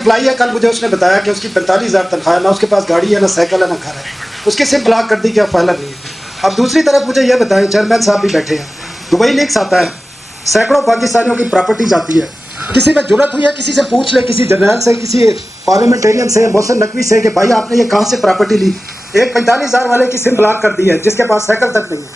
Apply है, कल मुझे उसने बताया कि उसकी 45,000 तनख्वाह है, ना उसके पास गाड़ी है, ना साइकिल है, ना घर है। उसकी सिम ब्लॉक कर दी, क्या फायदा नहीं है। अब दूसरी तरफ मुझे यह बताएं, चेयरमैन साहब भी बैठे हैं, दुबई लीक्स आता है, सैकड़ों पाकिस्तानियों की प्रॉपर्टीज आती है। किसी में जरूरत हुई है, किसी से पूछ ले, किसी जनरल से, किसी पार्लियामेंटेरियन से, मोहसिन नकवी से, कि भाई आपने ये कहाँ से प्रॉपर्टी ली। एक 45,000 वाले की सिम ब्लॉक कर दी है, जिसके पास साइकिल तक नहीं है।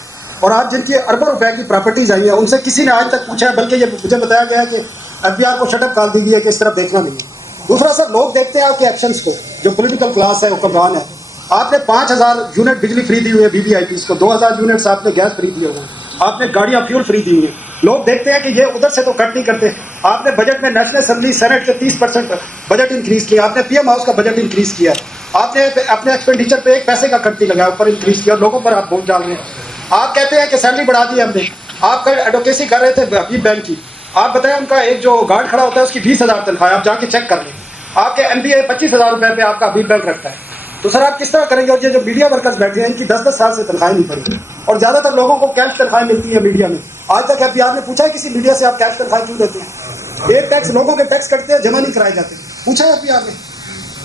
और आप जिनकी अरबों रुपए की प्रॉपर्टीज आई है, उनसे किसी ने आज तक पूछा है, बल्कि ये मुझे बताया गया है कि FBI को शटअप कॉल दी गई है कि इस तरफ देखना नहीं है। दूसरा सर, लोग देखते हैं आपके एक्शंस को, जो पॉलिटिकल क्लास है, हुक्मरान है। आपने 5,000 यूनिट बिजली फ्री दी हुई है BBIPs को, 2,000 यूनिट्स आपने गैस फ्री दिए हुए हैं, आपने गाड़ियाँ फ्यूल फ्री दी हुई हैं। लोग देखते हैं कि ये उधर से तो कट नहीं करते। आपने बजट में नेशनल असेंबली सेनेट के 30% बजट इंक्रीज किया, आपने PM हाउस का बजट इंक्रीज किया, आपने अपने एक्सपेंडिचर पे 1 पैसे का कट नहीं लगाया, ऊपर इंक्रीज किया, लोगों पर आप वोट डाल रहे हैं। आप कहते हैं कि सैलरी बढ़ा दी हमने। आप कल एडवोकेसी कर रहे थे हबीब बैंक की, आप बताएं उनका एक जो गार्ड खड़ा होता है उसकी 20,000 तनख्वाह, आप जाके चेक कर लें। आपके MBA 25,000 रुपये पे आपका हबीब बैंक रखता है। तो सर आप किस तरह करेंगे। और ये जो मीडिया वर्कर्स बैठे हैं, इनकी 10-10 साल से तनख्वाहें नहीं पड़ी, और ज़्यादातर लोगों को कैश तनख्वाहें मिलती है मीडिया में। आज तक FBR ने पूछा है किसी मीडिया से आप कैश तनख्वाह क्यों देते हैं। एक टैक्स लोगों के टैक्स कटते हैं, जमा नहीं कराए जाते, पूछा है FBR ने।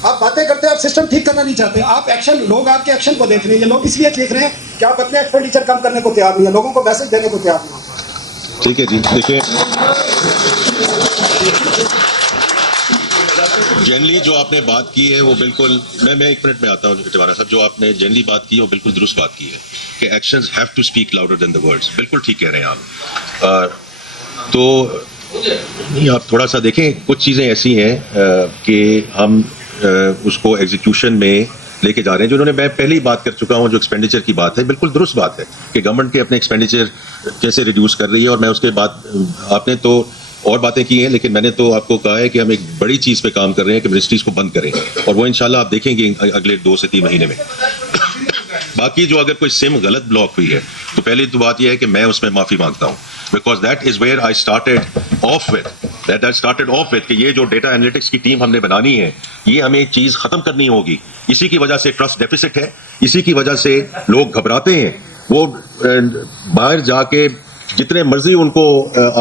आप बातें करते हैं, आप सिस्टम ठीक करना नहीं चाहते। आप एक्शन, लोग आपके एक्शन को देख रहे हैं। ये लोग इसलिए देख रहे हैं कि आप अपने एक्सपेंडिचर कम करने को तैयार नहीं है, लोगों को मैसेज देने को तैयार नहीं है। ठीक है जी, देखिए जनरली जो आपने बात की है वो बिल्कुल, मैं 1 मिनट में आता हूँ टिवाना साहब, जो आपने जनरली बात की है वो बिल्कुल दुरुस्त बात की है कि actions have to speak louder than the words. बिल्कुल ठीक कह रहे हैं आप। तो नहीं, आप थोड़ा सा देखें, कुछ चीज़ें ऐसी हैं कि हम उसको एग्जीक्यूशन में लेके जा रहे हैं। जो उन्होंने, मैं पहले ही बात कर चुका हूँ, जो एक्सपेंडिचर की बात है बिल्कुल दुरुस्त बात है कि गवर्नमेंट के अपने एक्सपेंडिचर कैसे रिड्यूस कर रही है। और मैं उसके बाद, आपने तो और बातें की हैं, लेकिन मैंने तो आपको कहा है कि हम एक बड़ी चीज़ पे काम कर रहे हैं कि मिनिस्ट्रीज को बंद करें, और वो इंशाल्लाह आप देखेंगे अगले 2 से 3 महीने में। बाकी जो अगर कोई सिम गलत ब्लॉक हुई है, तो पहली तो बात यह है कि मैं उसमें माफ़ी मांगता हूँ, because that is where I started off with कि ये जो डेटा एनालिटिक्स की टीम हमने बनानी है, ये हमें एक चीज़ ख़त्म करनी होगी। इसी की वजह से ट्रस्ट डेफिसिट है, इसी की वजह से लोग घबराते हैं। वो बाहर जाके जितने मर्जी उनको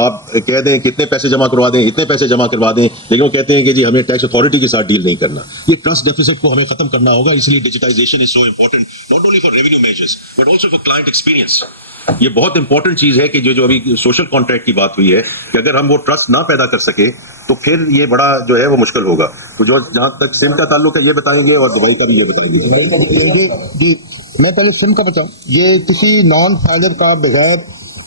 आप कह दें कितने पैसे जमा करवा दें, इतने पैसे जमा करवा दें, लेकिन वो कहते हैं कि जी हमें टैक्स अथॉरिटी के साथ डील नहीं करना। ये ट्रस्ट डेफिसिट को हमें खत्म करना होगा, इसलिए digitisation is so important, not only for revenue measures but also for client experience. ये बहुत इंपॉर्टेंट चीज है कि जो अभी सोशल कॉन्ट्रैक्ट की बात हुई है, कि अगर हम वो ट्रस्ट ना पैदा कर सके तो फिर ये बड़ा जो है वो मुश्किल होगा। तो जो जहां तक सिम का ताल्लुक है ये बताएंगे, और दुबई का भी ये बताएंगे। जी, मैं पहले सिम का बताऊं। ये किसी नॉन फाइलर का बगैर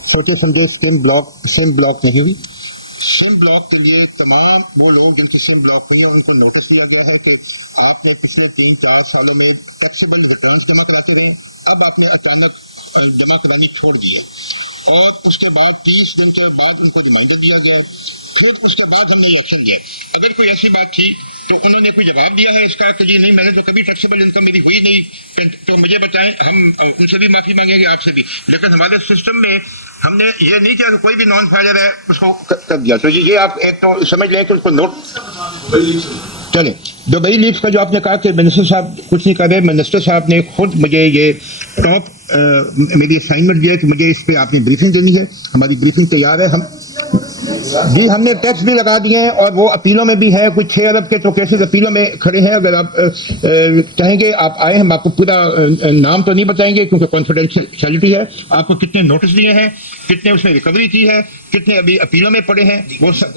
सोचे समझे सिम ब्लॉक नहीं हुई। सिम ब्लॉक के लिए तमाम वो लोग जिनकी सिम ब्लॉक हुई है, उनको नोटिस दिया गया है कि आपने पिछले 3-4 सालों में टैक्सेबल रिटर्न्स जमा कराते रहे, अब आपने अचानक जमा करानी छोड़ दी है। और उसके बाद 30 दिन के बाद उनको रिमाइंडर दिया गया। फिर उसके बाद हमने एक्शन लिया। अगर कोई ऐसी बात थी तो उन्होंने कोई जवाब दिया है इसका कि जी नहीं, मैंने तो कभी टैक्सेबल इनकम मेरी हुई नहीं, तो मुझे बताएं, हम उनसे भी माफी मांगेंगे, आपसे भी। लेकिन हमारे सिस्टम में हमने ये नहीं किया कि कोई भी नॉन फाइलर है उसको कर दिया। तो ये आप एक तो समझ लें कि उसको नोट चलें। दुबई लीव्स का जो आपने कहा कि मिनिस्टर साहब कुछ नहीं कर रहे, मिनिस्टर साहब ने खुद मुझे ये टॉप मेरी असाइनमेंट दिया कि मुझे इस पर आपने ब्रीफिंग देनी है। हमारी ब्रीफिंग तैयार है। हम जी, हमने टैक्स भी लगा दिए हैं, और वो अपीलों में भी है। कुछ 6 अरब के तो केसेस अपीलों में खड़े हैं। अगर आप चाहेंगे आप आए, हम आपको पूरा नाम तो नहीं बताएंगे क्योंकि कॉन्फिडेंशियलिटी है। आपको कितने नोटिस दिए हैं, कितने उसमें रिकवरी की है, कितने अभी अपीलों में पड़े हैं, वो सब